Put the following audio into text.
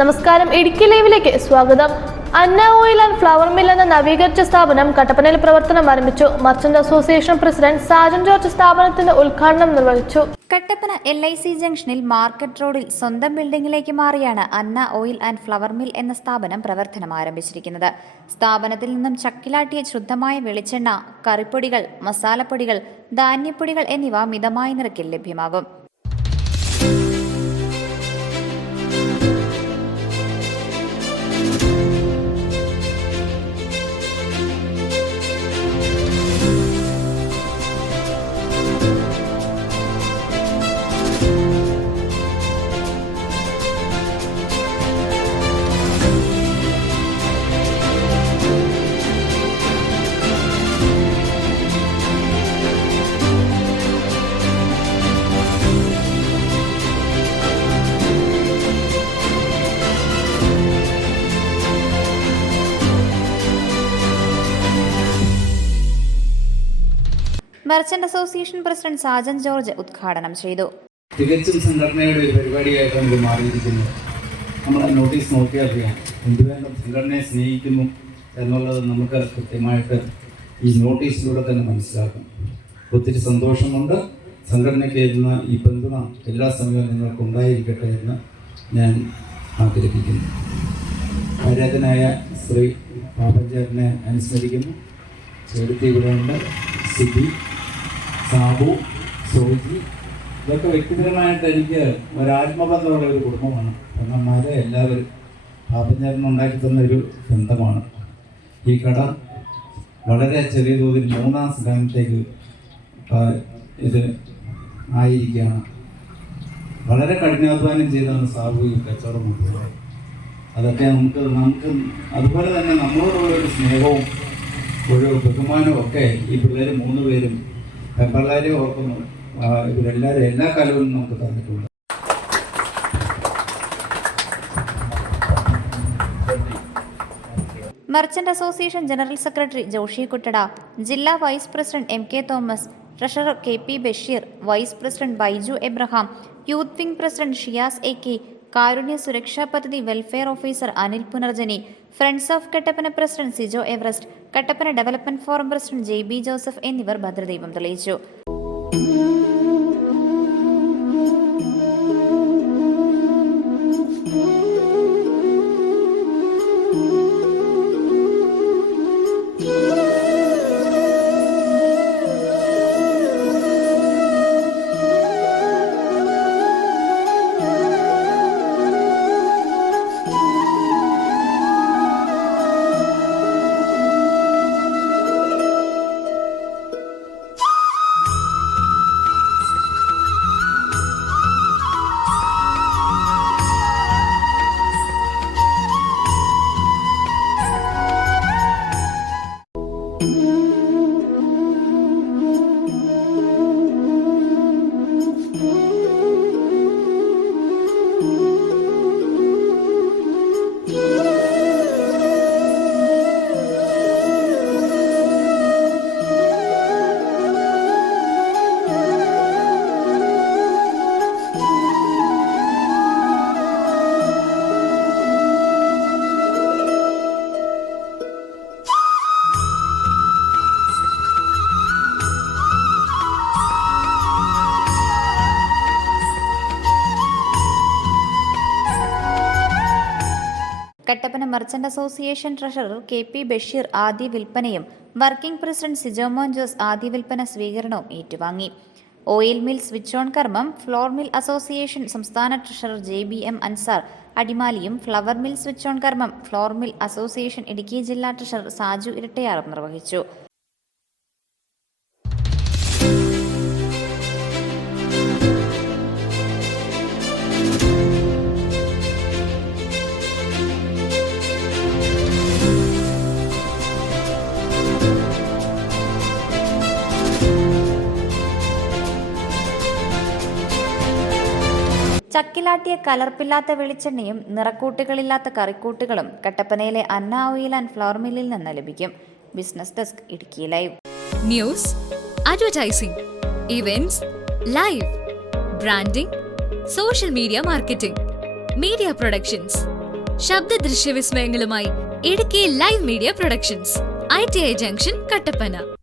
നമസ്കാരം, ഇടുക്കി ലൈവിലേക്ക് സ്വാഗതം. അന്ന ഓയിൽ ആൻഡ് ഫ്ലവർ മിൽ എന്ന നവീകരിച്ച സ്ഥാപനം കട്ടപ്പനയിൽ പ്രവർത്തനം ആരംഭിച്ചു. Merchant association president Sajan George സ്ഥാപനത്തിന്റെ ഉദ്ഘാടനം നിർവഹിച്ചു. കട്ടപ്പന LIC ജംഗ്ഷനിൽ മാർക്കറ്റ് റോഡിൽ സ്വന്തം ബിൽഡിംഗിലേക്ക് മാറിയാണ് അന്ന ഓയിൽ ആൻഡ് ഫ്ലവർ മിൽ എന്ന സ്ഥാപനം പ്രവർത്തനം ആരംഭിച്ചിരിക്കുന്നത്. സ്ഥാപനത്തിൽ നിന്നും ചക്കിലാട്ടിയ ശുദ്ധമായ വെളിച്ചെണ്ണ, കറിപ്പൊടികൾ, മസാലപ്പൊടികൾ, ധാന്യപ്പൊടികൾ എന്നിവ മിതമായ നിരക്കിൽ ലഭ്യമാകും. Merchant association president Sajan George ഉദ്ഘാടനം ചെയ്തു. തികച്ചും സംഘടനയുടെ ഒരു പരിപാടിയായിട്ടാണ് ഇത് മാറിയിരിക്കുന്നത്. നമ്മൾ ആ നോട്ടീസ് നോക്കിയാൽ അറിയാം എന്തുവേണ്ട സംഘടനയെ സ്നേഹിക്കുന്നു എന്നുള്ളത് നമുക്ക് കൃത്യമായിട്ട് ഈ നോട്ടീസിലൂടെ തന്നെ മനസ്സിലാക്കും. ഒത്തിരി സന്തോഷമുണ്ട്. സംഘടനയ്ക്ക് എഴുതുന്ന ഈ പിന്തുണ എല്ലാ സമയവും നിങ്ങൾക്ക് ഉണ്ടായിരിക്കട്ടെ എന്ന് ഞാൻ ആഗ്രഹിക്കുന്നു. ആരാധനായ ശ്രീ പാപ്പഞ്ചേട്ടനെ അനുസ്മരിക്കുന്നു. ചേർത്തി ഇവിടെയുണ്ട്, സിബി, സാബു, സോജി, ഇതൊക്കെ വ്യക്തിപരമായിട്ട് എനിക്ക് ഒരാത്മബന്ധമുള്ള ഒരു കുടുംബമാണ്. പെങ്ങന്മാരെ എല്ലാവരും പാപ്പഞ്ചേട്ടൻ ഉണ്ടാക്കി തന്നൊരു ബന്ധമാണ്. ഈ കട വളരെ ചെറിയ തോതിൽ 3-ാം സ്ഥാനത്തേക്ക് ഇത് ആയിരിക്കുകയാണ്. വളരെ കഠിനാധ്വാനം ചെയ്താണ് സാബു ഈ കച്ചവടം കൊണ്ടുപോയത്. അതൊക്കെ നമുക്ക് അതുപോലെ തന്നെ നമ്മളോടുള്ളൊരു സ്നേഹവും ഒരു ബഹുമാനവും ഒക്കെ ഈ പിള്ളേർ 3 പേരും പിള്ളേരെ ഓർക്കുന്നു. ഇവരെല്ലാവരും എല്ലാ കാലവും നമുക്ക് തന്നിട്ടുണ്ട്. Merchant association general secretary Joshi കുട്ടട, ജില്ലാ vice president MK Thomas, treasurer KP Basheer, vice president Baiju Abraham, youth wing president Shiyas AK, Karunya Suraksha Padhathi welfare officer Anil Punarjani, friends of Kattappana president Sijo Everest, Kattappana development forum president JB Joseph എന്നിവർ ഭദ്രദീപം തെളിയിച്ചു. Kattappana merchant association treasurer KP Basheer ആദ്യ വിൽപ്പനയും വർക്കിംഗ് പ്രസിഡന്റ് സിജോമോൻ ജോസ് ആദ്യ വിൽപ്പന സ്വീകരണവും ഏറ്റുവാങ്ങി. ഓയിൽ മിൽ സ്വിച്ച് ഓൺ കർമ്മം ഫ്ലോർ മിൽ അസോസിയേഷൻ സംസ്ഥാന ട്രഷറർ JBM അൻസാർ അടിമാലിയും, ഫ്ലവർ മിൽ സ്വിച്ച് ഓൺ കർമ്മം ഫ്ലോർ മിൽ അസോസിയേഷൻ ഇടുക്കി ജില്ലാ ട്രഷറർ സാജു ഇരട്ടയാറും നിർവഹിച്ചു. ചക്കിലാട്ടിയ കലർപ്പില്ലാത്ത വെളിച്ചെണ്ണയും നിറക്കൂട്ടുകളില്ലാത്ത കറിക്കൂട്ടുകളും കട്ടപ്പനയിലെ അന്ന ഓയിൽ ആൻഡ് ഫ്ലവർ മില്ലിൽ നിന്ന് ലഭിക്കും. Business desk, Idukki live. News, advertising, events, live, branding, social media marketing, media productions, ശബ്ദ ദൃശ്യ വിസ്മയങ്ങളുമായി Idukki live media productions, ITI junction, Kattappana.